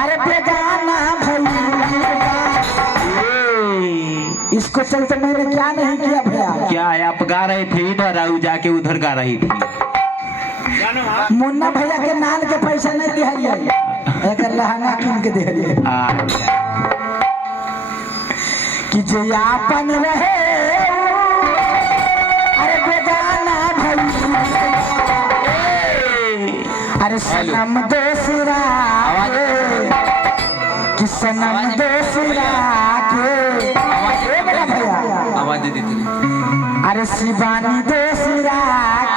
अरे बेगाना भैया इसको चलते मैंने क्या नहीं किया भैया। क्या है आप गा रहे थे इधर और जाके उधर गा रही थी। मुन्ना भैया के नाल के पैसा नहीं दिया एक लहंगा कीन के दे कि जो यापन रहे अरे बेगाना भैया अरे सनम दोसरा कि सनम दोसरा के आवाज दे दी अरे शिवानी दोसरा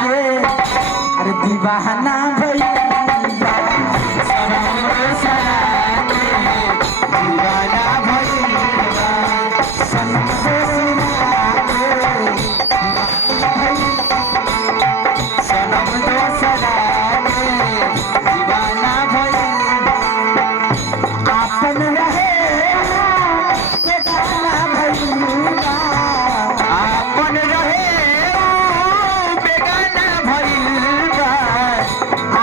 के अरे दीवाना भैया सनम दोसरा के दीवाना भैया सनम दोसरा के सनम दोसरा के दीवाना भैया आपन रहे बेगाना भैया आपन रहे बेगाना भैया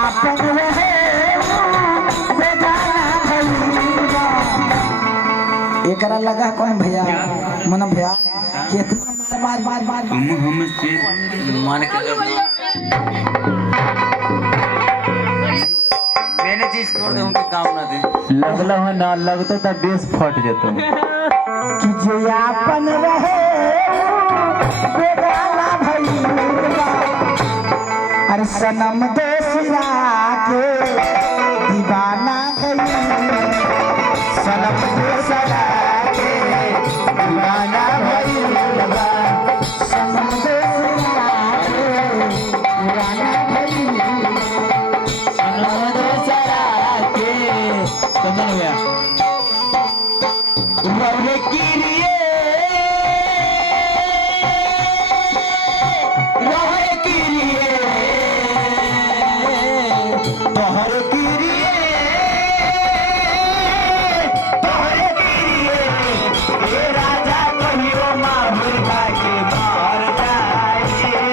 आपन रहे बेगाना भैया। एकरा लगा कौन भैया मन भैया कितना मार मार मार मार हमसे मान के मैंने चीज तोड़ दे उनके काम ना दे लगला है ना लगतो तो देश फट जतो कि जे आपन रहे बेगाना भैया अरे सनम दोसरा के दीवाना भैया सनम दोसरा के दीवाना भैया सनम दोसरा के दीवाना भैया सनम दोसरा के समझ गया रहे किरिए रहे किरिए तोहर किरिए तोहर किरिए ए राजा कहियो माहुर के बाहर जाए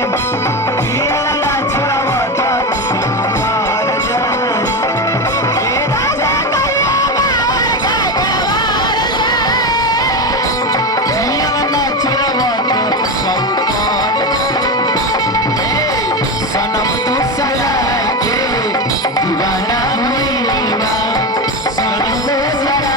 ये ला छोड़वत बाहर जाए ए राजा कहियो माहुर के बाहर सनम दोसरा के दीवाना भैया सनम दोसरा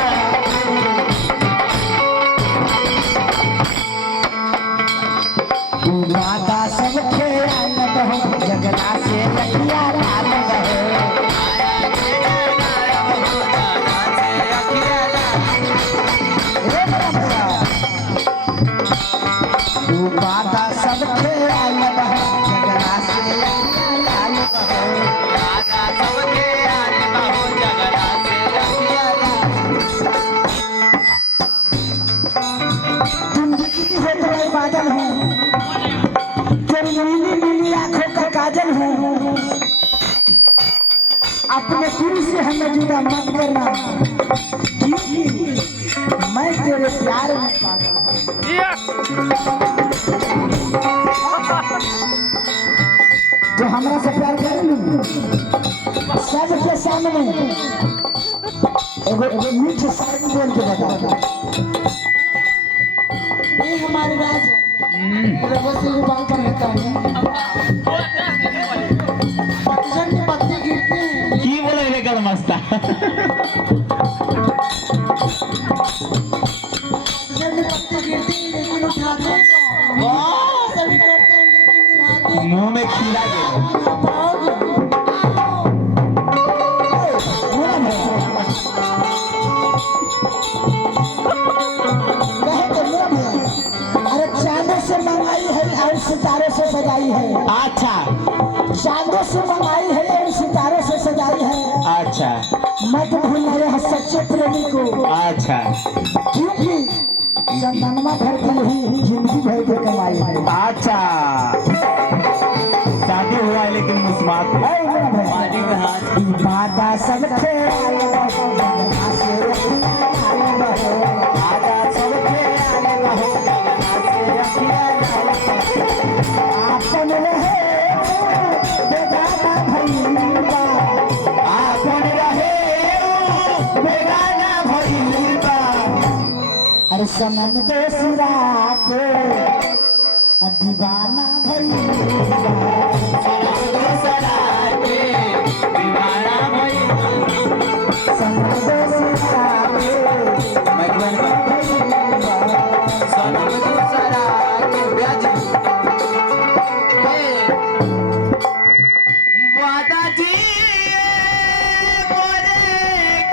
माता सब खेल बहो जगला से लगिया लाल बहो माता सब खेल बहो जगला से लाल बहो माता सब खेल बहो जगला से लगिया जिंदगी से तेरे बादल हूँ तेरी नीली नीली आंखों का काजल हूँ अपने दिल से हमें जुदा मत करना क्योंकि मैं तेरे प्यार में पागल तो हमरा से प्यार कर लूँ सबके सामने एगो मीठी शायरी बोल के बता ये हमारे राज बाल पर रहता है पतझड़ की पत्ती गिरती है की बोले रे गल मस्ता पतझड़ की पत्ती गिरती है लेकिन उठाते सभी करते हैं लेकिन निभाते मुंह में खीरा गया अरे चांदों से मंगाई है और सितारों से सजाई है। अच्छा चांदों से मंगाई है और सितारों से सजाई है। अच्छा मत भूलना यह सच्चे प्रेमी को अच्छा क्योंकि चंदनमा भर की ही जिंदगी भर की कमाई है। अच्छा शादी हुआ है लेकिन मुस्मात माता सब आपन रहे बेगाना भैया आपन रहे अरे सनम दूसरा के दीवाना भइल सनम दूसरा के दीवाना भइल सनम दूसरा के सनम दूसरा के ब्याज वादा जी मोरे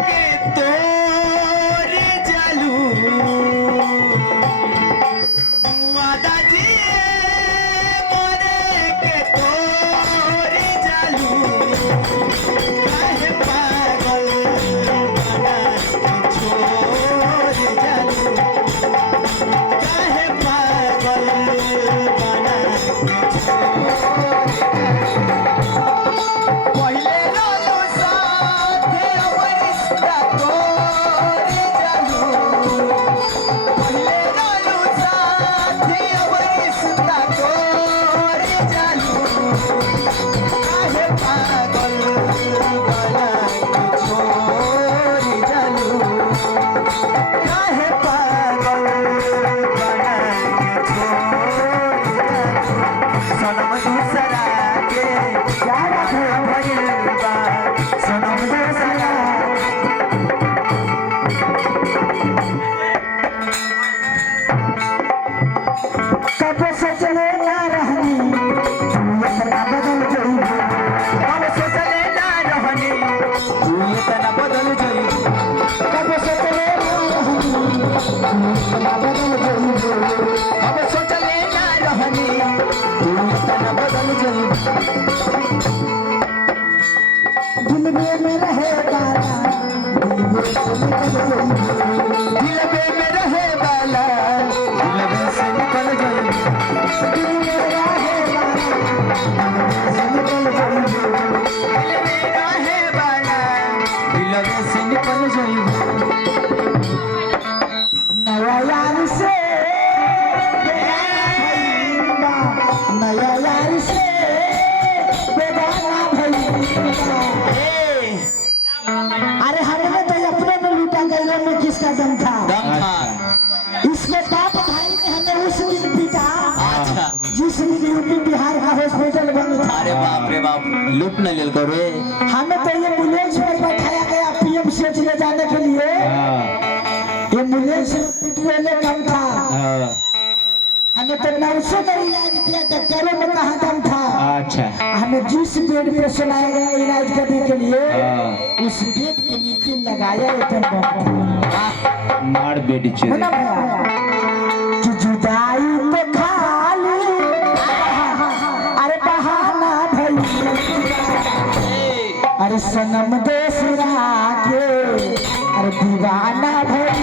के तोर जलू वादा जी मोरे के तोर जलू काहे पागल बना के छोड़ जलू काहे पागल बना के पहिले लालू साथे अवरिष्ठा तोरे जलू पहिले लालू साथे अवरिष्ठा तोरे जलू काहे पागल बना के छोड़ जलू काहे पागल बना के छोड़ सनम दूसरा के प्यारा भइल बा सनम दूसरा कब सोचले ना रहनी तू इतना बदल जइबो हम सोचले ना रहनी तू इतना बदल जइबू कब सोचले ना रहनी तू इतना बदल जइबो हम सोचले ना रहनी तू इतना बदल जइबू दिल में रहे गाना दिल में से निकल जइबो दिल में रहे वाला दिल में से निकल जइबू दिल में रहे गाना दिल में से निकल जइबो दिल में रहे वाला दिल में से निकल जइबू नया यार से बेगाना नया यार से बेगाना भइल अरे हमने तो अपने में लूटा गले में किसका दम था दम था इसके बाप भाई ने हमें उस दिन पीटा अच्छा जिस दिन यूपी बिहार का हॉस्पिटल बंद था अरे बाप रे बाप लूट न लेल करो हमें तो ये एम्बुलेंस पर बैठाया गया पीएमसीएच ले जाने के लिए एम्बुलेंस पिटने कम था हमें तो नर्सों ने इलाज किया डॉक्टरों में कहा दम था अच्छा हमें जिस बेड पे सुनाया गया इलाज करने के लिए उस बेड के नीचे लगाया एकदम मार बेटी चोरी बना भैया कि जुदाई तो खाली अरे बहाना भई अरे सनम दूसरा के अरे दीवाना भई